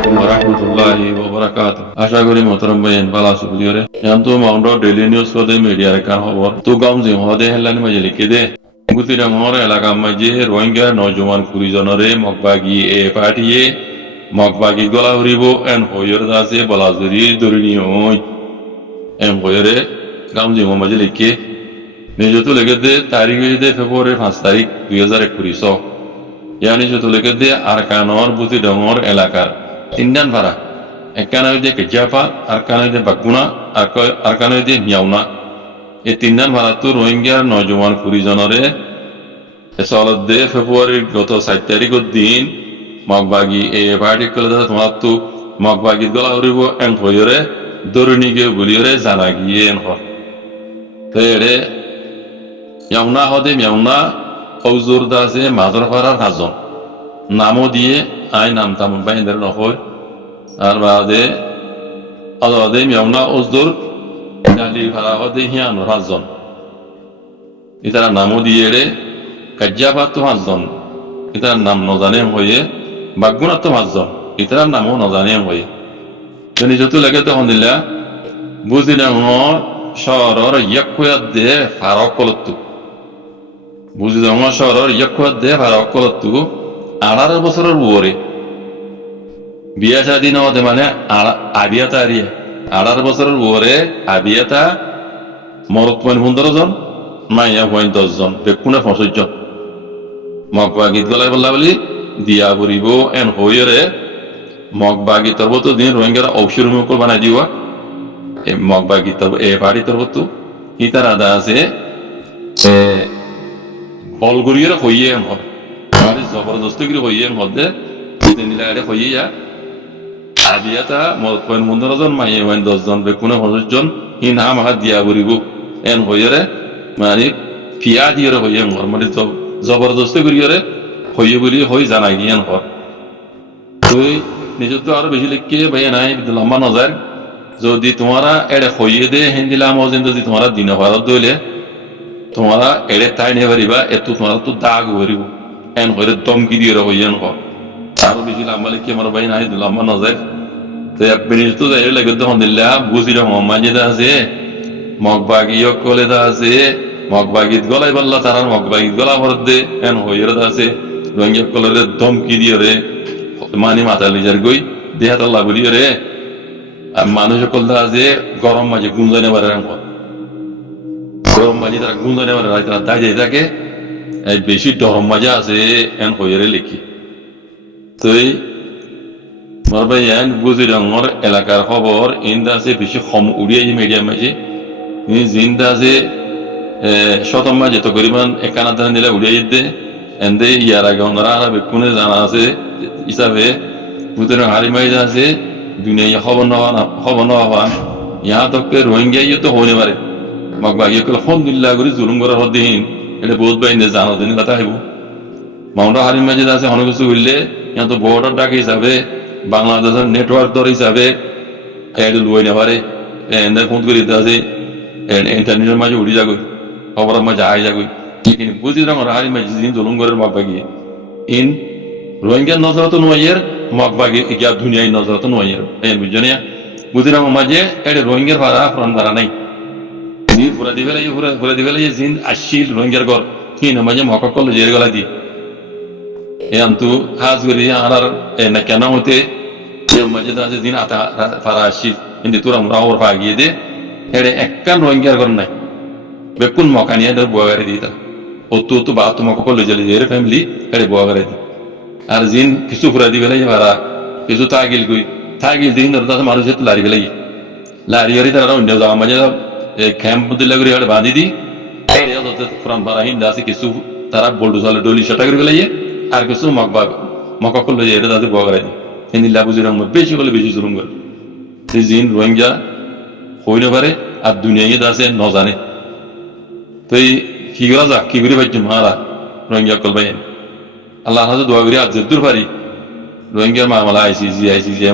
আলাইকুম ওরহমতুল্লাহি ওয়াবারাকাতুহু। আশা করি মোহতরম ভাইয়েন ভালো আছো বুঝিরে। এখন তো মাউন্ট ডেইলি নিউজ কদে মিডিয়ার কান খবর তো গাম যে হদে হেলানি মাঝে লিখে দে গুতি রঙর এলাকা মাঝে রোহিঙ্গা নজওয়ান কুড়িজনরে মগবাগি এ পাঠিয়ে মগবাগি গলা হরিব এন হইর দাসে বলাজুরি দরিনি হই এম হইরে গাম যে মাঝে লিখে নিজতো লেগে দে তারিখ দে ফেব্রুয়ারি 5 তারিখ 2021 ইয়ানি যত লেগে দে আরকানর বুতি ডঙর এলাকার তিনদান ভাড়া একখানা হইতে কেজাপা আরকানা হইতে বাগুনা আরকানা হইতে মিয়াউনা এই তিনদান ভাড়া তো রোহিঙ্গার নজওয়ান কুড়িজনরে চলত দে ফেব্রুয়ারির গত 7 তারিখের দিন মগবাগি এই পার্টি কলে তোমার তো মগবাগির গলা উড়িব এন হইরে দরুনিকে বলিরে জানা গিয়ে এন হয় তো এরে মিয়াউনা হদে মিয়াউনা ফৌজুর দাসে মাদর ফারার হাজন নামও দিয়ে আই নাম তাম বাইন্দার নহয় আর বাদে আলাদে মিয়াউনা ওজদুর জালি ফারা হদে হিয়ান হাজন ইতারা নামও দিয়ে রে কাজ্জাবা তো হাজন ইতার নাম নজানে হয়ে বাগুনা তো হাজন ইতার নামও নজানে হয়ে তো নিজত লাগে তো হন্দিল্লা বুঝিলাম শহরের ইয়াকুয়াত দে ফারক কলতু বুঝিলাম শহরের ইয়াকুয়াত দে ফারক কলতু 18 বছরের বুয়রে বিয়া শাদী নদে মানে আবিয়াতা আরিয়া 18 বছরের বুয়রে আবিয়াতা মরদ 15 জন মাইয়া 10 জন বেকুনে 25 জন মগবাগিত গলায় বললা বলি দিয়া বরিব এন হইরে মগবাগি তরবত দিন রোহিঙ্গারা ঔষধ মুকুল বানাই দিওয়া এ মগবাগি তরব এ বাড়ি তরবত ইতার আদা আছে বলগুড়িয়ে হইয়ে এম হয় জবরদস্তি করে হইয়ে এম হদে নিলাগারে হইয়া আবিয়াতা মরদ 15 জন মাইয়া 10 জন বেকুনে 25 জন ইন হাম হাত দিয়া বরিব এন হইরে মানে ফিয়া দিয়ে হইয়ে এম মানে জবরদস্তি করিয়ে হইয়ে বলি হই জানা গিয়ান হর তুই নিজের তো আরো বেশি লিখকে ভাইয়া নাই লম্বা নজর যদি তোমারা এড়ে হইয়ে দে হিন্দিলাম যদি তোমারা দিন ভারত দইলে তোমারা এড়ে তাই নিয়ে পারিবা এত তোমার তো দাগ ভরিব এন হইরে দমকি দিয়ে হইয়ান হর আরো বেশি লম্বা লিখকে আমার ভাই নাই লম্বা নজর তো এক মিনিট তো যাই লাগে তো হন্দিল্লা বুঝিলাম মাঝে আছে মগবাগি কলে দা আছে মগবাগিত গলায় বললা তারা মগবাগিত গলা ভরত দে এন হইরে আছে রঙিয়া কলরে ধমকি দিয়ে রে মানি মাথা লিজার গই দেহাতাল্লা বলি রে মানুষ কলদা আছে গরম মাঝে গুঞ্জনে বারে গরম মাঝে তারা গুঞ্জনে বারে তারা দাঁড়িয়ে থাকে বেশি ডরম মাঝে আছে এন হইরে লিখি তুই মোর ভাই এন বুঝি রঙর এলাকার খবর ইন্দা আছে বেশি কম উড়িয়ে মিডিয়াম মাঝে জিন্দা আছে শতম মাঝে তো গরিবান একানা দান দিলে উড়িয়ে যেতে এন্দে ইয়ার আগে ওনারা বেকুনে জানা আছে হিসাবে বুঝলেন হারিমাই আছে দুনিয়া খবর নেওয়া ইহা তক রোহিঙ্গা তো হইনে পারে মগবাগি আলহামদুলিল্লাহ করে জুলুম করার হদিন এটা বহুত বাইন্দে জানো দিন কথা হইব মাউন্টা হারিম মাঝে আছে অনেক কিছু হইলে ইহা তো বর্ডার ডাক হিসাবে বাংলাদেশের নেটওয়ার্ক দর হিসাবে এটা লুই না পারে এন্দে ফোন করে দিতে আছে ইন্টারনেটের মাঝে উড়ি যাগই খবরের মাঝে আই যাগই কিন্তু বুঝি রঙর হারিম মাঝে দিন জুলুম করে মগবাগি ইন রোহিঙ্গার নজরত নোয়াইয়ের মগবাগি ইয়া দুনিয়ায় নজরত নোয়াইয়ের এই বুঝজনিয়া বুঝিরাম মাঝে এটা রোহিঙ্গার ভাড়া ফ্রন ভাড়া নাই নি পুরা দিবেলাই জিন আসিল রোহিঙ্গার ঘর হিন মাঝে মকক করলো জের গলা দি এন্তু হাজ করি আনার না কেন হতে মাঝে দাজে দিন আতা ভাড়া আসিল কিন্তু তোরা আমরা ওর ভাগিয়ে দে এটা একখান রোহিঙ্গার ঘর নাই বেকুন মকানিয়া ধর বুয়াগারে দিতা ও তো বা তো মকক করলো জের ফ্যামিলি এটা বুয়াগারে দি আর জিন কিছু ফুরা দি বেলাই ভাড়া কিছু থাকিল দিন ধর মানুষ লারি বেলাই লারি গাড়ি তারা অন্য যাওয়া মাঝে ক্যাম্প দিলে করে বাঁধি দি ফুরান ভাড়া হিন্দা আছে কিছু তারা বল্ডু চালে ডলি সেটা করে বেলাই আর কিছু মকা করলো যে এটা তাদের বগারাই দি হিন্দি লাভুজি রঙ বেশি হলে বেশি জুলুম করে জিন রোহিঙ্গা হইতে পারে আর দুনিয়ায় আছে ন জানে তো এই কি করা যাক কি করে পাইছি মারা রোহিঙ্গা কল ভাই আল্লাহ হাজর দোয়া করি আজ দূর পারি রোহিঙ্গার মামলা আইসিসি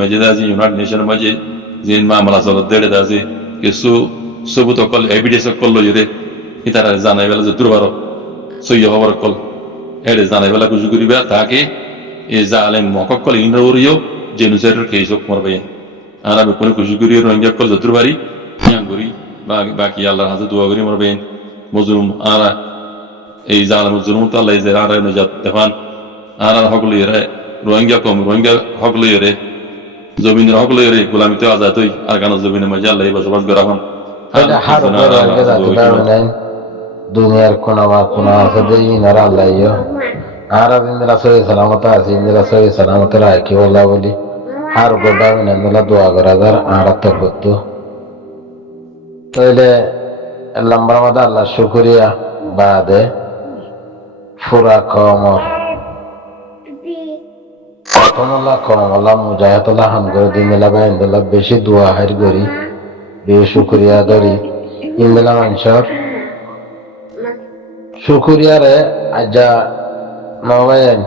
মাঝে আছে ইউনাইটেড নেশনের মাঝে যে মামলা চলত দেড়ে আছে কিছু সবুত অকল এভিডেন্স করলো যে তারা জানাই বেলা যে দূর পারো সই হবার কল এড়ে জানাই বেলা কুজু করিবা তাকে এ জালেম মকক কল ইন্দ্রিয় জেনোসাইডের কেস হোক মরবে আর আমি কোনো খুশি করি রোহিঙ্গা কল যতুর বাড়ি ইয়াং করি বাকি আল্লাহর হাতে দোয়া করি মরবে মজলুম আর এই জালাম জুলুম তো আল্লাহ যে আর নজাত দেখান আর সকল ইয়ে রোহিঙ্গা কম রোহিঙ্গা সকল ইয়ে জমিনের সকল ইয়ে গোলামিতে আজাদ হই আর গান জমিনের মাঝে আল্লাহ বসবাস করা হন দুনিয়ার কোনা বা কোনা আছে যে ইনারা আল্লাহ আর ইন্দিরা সহি সালামত আছে ইন্দিরা সহি সালামত রাখি বলা বলি আর গোটা ইন্দিরা দোয়া করা যার আর তো করতো তাইলে লম্বার মধ্যে আল্লাহ শুক্রিয়া বাদে ফুরা কমর কতনলা কমলা মুজাহিদুল্লাহ হাম করে দিনলা বা ইন্দুল্লাহ বেশি দোয়া হার করি বেশি শুক্রিয়া ধরি ইন্দুল্লাহ মানুষের শুক্রিয়ারে আজা নবাইন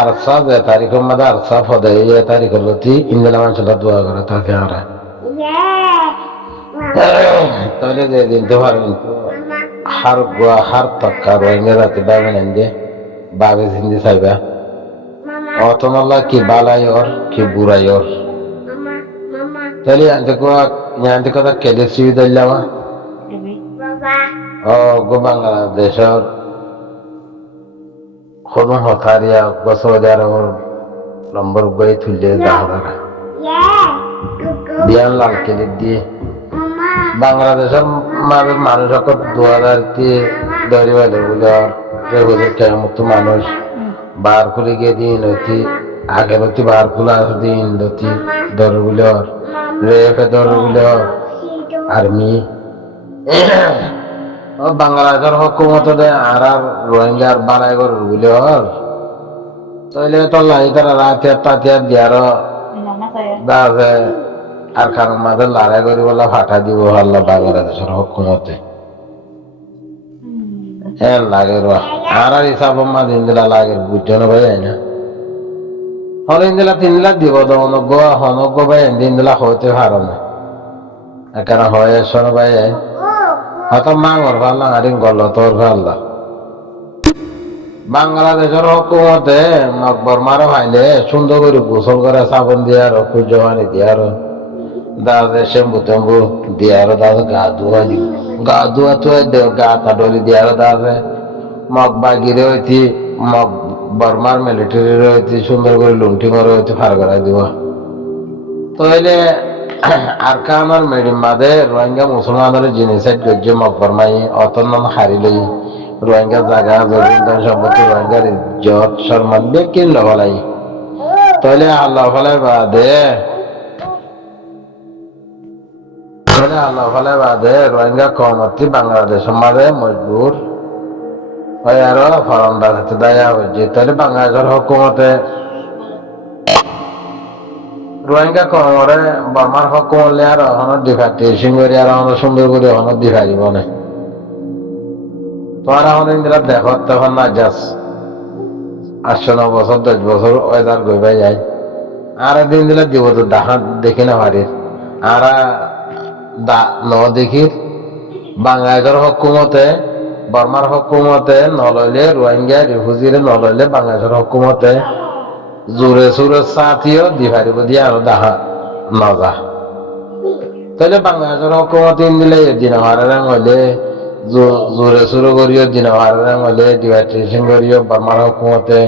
আরসা যে তারিখের মধ্যে আরসা ফদে এই তারিখের লতি ইন্দুল্লাহ মানুষের দোয়া করে থাকে আর তাহলে যে দিন তো পারবেন হার গোয়া হার তক্কা রোহিঙ্গা রাতে পাবেন এনে বাবে হিন্দি চাইবা অতনল্লা কি বালাই ওর কি বুড়াই ওর তাহলে আনতে কথা কেটে সুবিধা দিলাম ও গো বাংলাদেশের কোনো হতারিয়া সৌদি আরবের নম্বর গই তুললে দাহরা দিয়ান লাল কেলে দিয়ে বাংলাদেশের মানুষ এখন 2000 ধরে বেলে বলে কেমন মানুষ বার খুলে গিয়ে দিন হতি আগে হতি বার খুলে আসে দিন হতি ধর বলে রেফে ধর বলে আর্মি বাংলাদেশের হকুমত আর রোহিঙ্গার বানাই করে বলে তাইলে তো লাই তারা রাতে তাতিয়ার দিয়ার দাসে আর কারণ মাঝে লড়াই করি বলে ফাটা দিব আল্লাহ বাংলাদেশের হকুমতে হ্যাঁ লাগে আর হিসাব মা দিন দিলা লাগে বুঝছো না ভাই না হন দিলা 3 লাখ দিব তো অনগ্য ভাই দিন দিলা হইতে পারো না কারণ হয় শোনো ভাই হয়তো মাঙর ভাল্লা আর গল তোর ভাল্লা বাংলাদেশের হকুমতে মকবর মারো ভাইলে সুন্দর করে গোসল করে সাবন দিয়ে আর সূর্য পানি দিয়ে আর দাদা শ্যাম্পু টেম্পু দিয়ে আর দাদা গা ধোয়া তো গা তাডলি দিয়ে আর দাদা মগ বাগিরে হইতি মগ বর্মার মিলিটারি রয়েছে সুন্দর করে লুণ্ঠি মারে হইতে ফার করা দিব তাইলে আর কামার মেডিম বাদে রোহিঙ্গা মুসলমানের জিনিসের যোগ্য মগ বর্মাই অতন্নন হারিলই রোহিঙ্গা জায়গা জমিন সম্পত্তি রোহিঙ্গার ইজ্জত সম্মান বেকিন লহলাই তাইলে আল্লাহ ফলাই বাদে রোহিঙ্গা কমতি বাংলাদেশের মাঝে মজবুর হয় আরো ফরমদার হাতে দেয়া হয়েছে তাহলে বাংলাদেশের হকুমতে রোহিঙ্গা কমরে বর্মার হকুমলে আর হনর ডিফার্টেশন করে আর হনর সুন্দর করে হনর দিফারিব না তোমার এখন ইন্দিরা দেখো তখন না যাস 8-9 বছর 10 বছর ওয়েদার গইবাই যায় আর দিন দিলে দিব তো দেখা দেখি না পারি আর দেখি বাংলাদেশের হকুমতে বর্মার হকুমতে নলইলে রোহিঙ্গা রিফিউজিরে নলইলে বাংলাদেশের হকুমতে জোরে সোরে সাথিও দিভারিব দিয়ে আরো দেখা নজা তাহলে বাংলাদেশের হকুমত দিলে দিন হারাং হইলে জোরে সোরে করিও দিন হারাং হইলে ডিভাইট্রেশন করিও বর্মার হকুমতে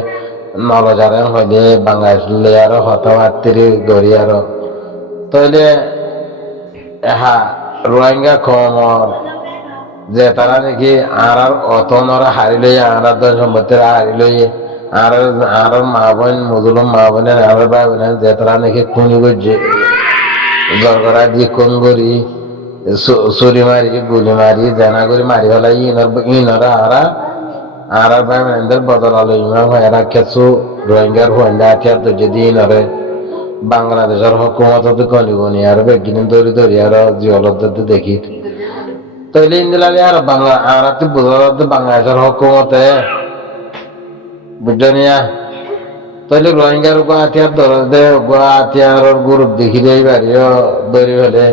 নলজারাং হইলে বাংলাদেশ আরো হতাবাত্তিরি গড়ি আরো তাহলে হ্যাঁ রোহিঙ্গা কমর যে তারা নাকি আর অতনরা হারি লই আর সম্পত্তির হারি লই আর মা বোন মুসলিম মা বোনের আর ভাই বোন যে তারা নাকি খুনি করছে জরগরা দিয়ে কোন করি ছুরি মারি গুলি মারি জানা করে মারি ফেলাই ইনরা আর ভাই বোনদের বদলালো ইমাম এরা কিছু রোহিঙ্গার হইন্দা আঠিয়ার তো যদি ইনরে বাংলাদেশের হকুমত কলিবনি আর বেগিন ধরি আর জিওলতে দেখি তাইলে ইন্দিলালি আর বাংলা আর বোঝা বাংলাদেশের হকুমতে বুঝনিয়া তাইলে রোহিঙ্গার গুয়াহাটিয়ার ধরে গুয়াহাটিয়ার গ্রুপ দেখি দেই বাড়িও ধরি ফেলে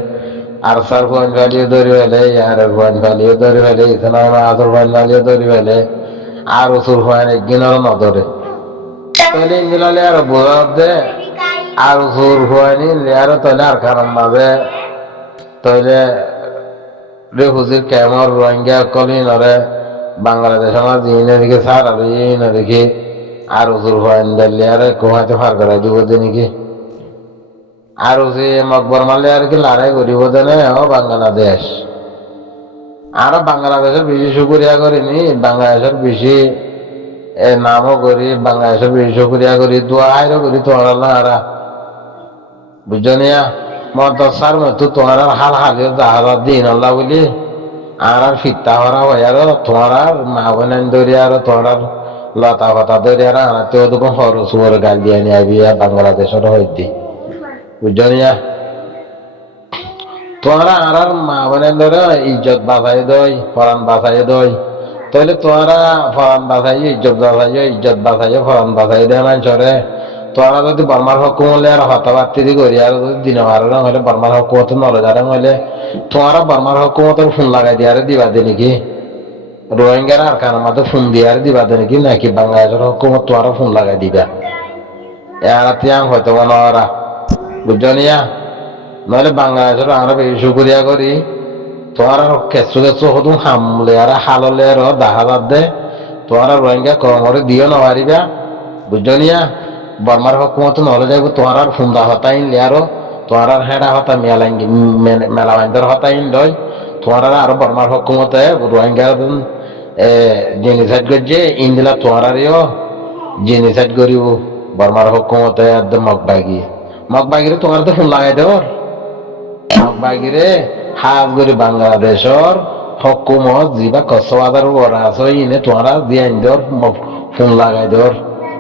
আর সার ফোন ফালিও ধরি ফেলে আর ফোন ফালিও ধরি ফেলে ইসলাম আদর ফোন ফালিও ধরি ফেলে আর ওসুর ফোন একদিন আর নধরে তাইলে ইন্দিলালি আর বোঝা আর জোর হয়নি লেয়ারও তৈলে আর কারণ মাঝে তৈলে হুজির কেমন রোহিঙ্গা কলি নরে বাংলাদেশ আমার জিনে দিকে সার আর ইয়ে দেখি আর জোর হয়নি লেয়ারে কোহাতে ফার করাই দিব নাকি আর সে মকবর মারলে আর কি লড়াই করিব দেনে ও বাংলাদেশ আর বাংলাদেশের বেশি শুক্রিয়া করিনি বাংলাদেশের বেশি নামও করি বাংলাদেশের বেশি শুক্রিয়া করি দোয়া আইরও করি তোমার আরা বুঝনিয়া মদসার মতো তোমার হাল হালিও জাহাজ দিন আল্লাহ বলি আর ফিতা হরা হয় আর তোমার মা বোন ধরি আর তোমার লতা ফতা ধরি আর আনাতেও তখন হরু সুর গাল দিয়ে নিয়ে আবি বাংলাদেশের হইতে বুঝনিয়া তোমরা আর মা বোনের ধরে ইজ্জত বাঁচাই দই ফরান বাঁচাই দই তাহলে তোমরা ফরান বাঁচাই ইজ্জত বাঁচাই ফরান বাঁচাই দেয় মানুষরে তোমরা যদি বর্মার হকুমলে আর হতাবার্তি করি আর যদি দিন মারণ হলে বর্মার হকুমত নলেজারেন হলে তোমরা বর্মার হকুমতের ফোন লাগাই দিয়ে আর দিবা দে নাকি রোহিঙ্গার আর কারণ মাত্র ফোন দিয়ে আর দিবা দে নাকি নাকি বাংলাদেশের হকুমত তোমরা ফোন লাগাই দিবা এর তিয়াং হয়তো ওরা বুঝনিয়া নইলে বাংলাদেশের আমরা বেশি শুক্রিয়া করি তোমার কেঁচু কেঁচু হতুম হামলে আর হাললে আর দেখা যাত দে তোমার রোহিঙ্গা কমরে দিও নপারিবা বুঝনিয়া বর্মার হকুমত নহলে যাইব তোমার আর ফুন্দা হতাইন লিয়ারো তোমার আর হেডা হতা মেলা বাইন্দর হতাইন লয় তোমার আর বর্মার হকুমতে রোহিঙ্গা জেনিসাইড করছে ইন্দিলা তোমার আরও জেনিসাইড করিব বর্মার হকুমতে একদম মগবাগিরে তোমার তো ফোন লাগাই দেওয়ার মগবাগিরে হাজ করে বাংলাদেশের হকুমত যা কসবাজার ওরা আছে ইনে তোমারা দিয়ে আইন দেওয়ার ফোন লাগাই দেওয়ার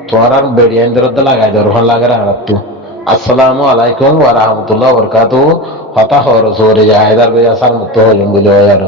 তোমার আর বেড়ি আইন দেওয়ার লাগাই দেওয়ার ফোন লাগাই রাখতো আসসালামু আলাইকুম ওয়া রাহমাতুল্লাহি ওয়া বারাকাতুহু হতা হর জোরে হায়দার ভাই আসার মুক্ত হইলেন বলে আর